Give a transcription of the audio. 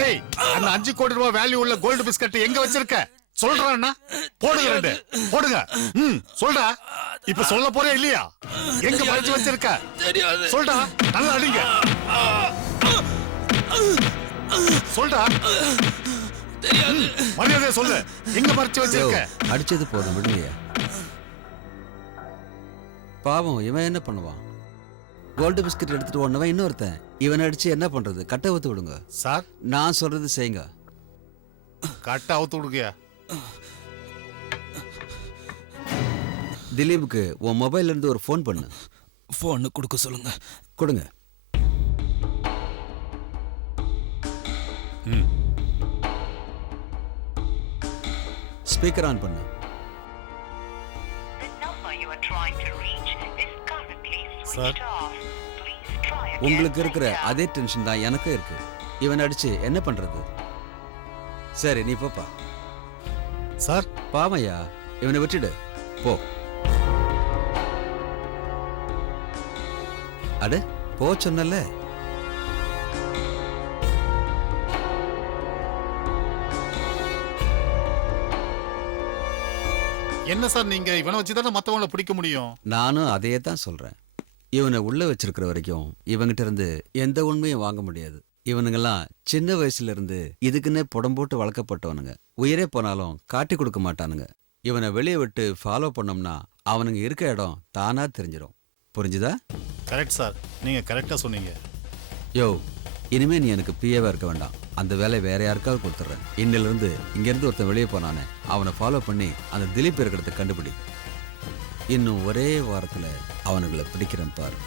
ஏய் அந்த அஞ்சு கோடி ரூபாய் வேல்யூ உள்ள கோல்டு பிஸ்கட் எங்க வச்சிருக்க? சொல்றான்னா போடுங்க ரெண்டு. போடுங்க. ம் சொல்டா இப்ப சொல்ல போறே இல்லையா? எங்க மறைச்சு வச்சிருக்க? தெரியாது. சொல்டா நல்லா அடிங்க. சொல்டா. தெரியாது. மரியாதையா சொல்லு. எங்க மறைச்சு வச்சிருக்க? அடிச்சது போதும் விடுங்கய்யா. பாவம் இவன் என்ன பண்ணுவான்? கோல்டு பிஸ்கட் எடுத்துட்டு ஓடுனவன் இன்னொருத்தன். இவன் அடிச்சு என்ன பண்றது? கட்டை ஊத்து விடுங்க. சார்? நான் சொல்றது செய்யுங்க கட்ட அவுத்து விடுங்கயா திலீப்புக்கு உன் மொபைல்ல இருந்து ஒரு ஃபோன் பண்ணு. போன் கொடுக்க சொல்லுங்க. கொடுங்க. ஸ்பீக்கர் ஆன் பண்ணு. Again. உங்களுக்கு இருக்கிற. அதே டென்ஷன் தான் எனக்கும் இருக்கு. இவன் அடிச்சு என்ன பண்றது? சரி நீ போப்பா. சார் பாமையா இவனை விட்டுடு. போ. அட போ சொன்னல என்ன சார் நீங்க? இவனை வச்சு தானே மத்தவங்கள பிடிக்க முடியும்? நானும் அதையே தான் சொல்றேன். இவனை உள்ள வச்சிருக்கிற வரைக்கும் இவங்கிட்ட இருந்து எந்த உண்மையும் வாங்க முடியாது. இவனுங்கெல்லாம் சின்ன வயசுல இருந்து இதுக்குன்னே புடம் போட்டு வளர்க்கப்பட்டவனுங்க. உயிரே போனாலும் காட்டி கொடுக்க மாட்டானுங்க. இவனை வெளியே விட்டு ஃபாலோ பண்ணோம்னா அவனுங்க இருக்க இடம் தானா தெரிஞ்சிடும் புரிஞ்சுதா? கரெக்ட் சார் நீங்கள் கரெக்டாக சொன்னீங்க. யோ இனிமே நீ எனக்கு பிஏவாக இருக்க வேண்டாம். அந்த வேலையை வேற யாருக்காவது கொடுத்துட்றேன். இன்னிலிருந்து இங்கேருந்து ஒருத்தன் வெளியே போனானே அவனை ஃபாலோ பண்ணி அந்த திலீப் இருக்கிறத கண்டுபிடி. இன்னும் ஒரே வாரத்தில் அவனுங்களை பிடிக்கிறேன் பாரு.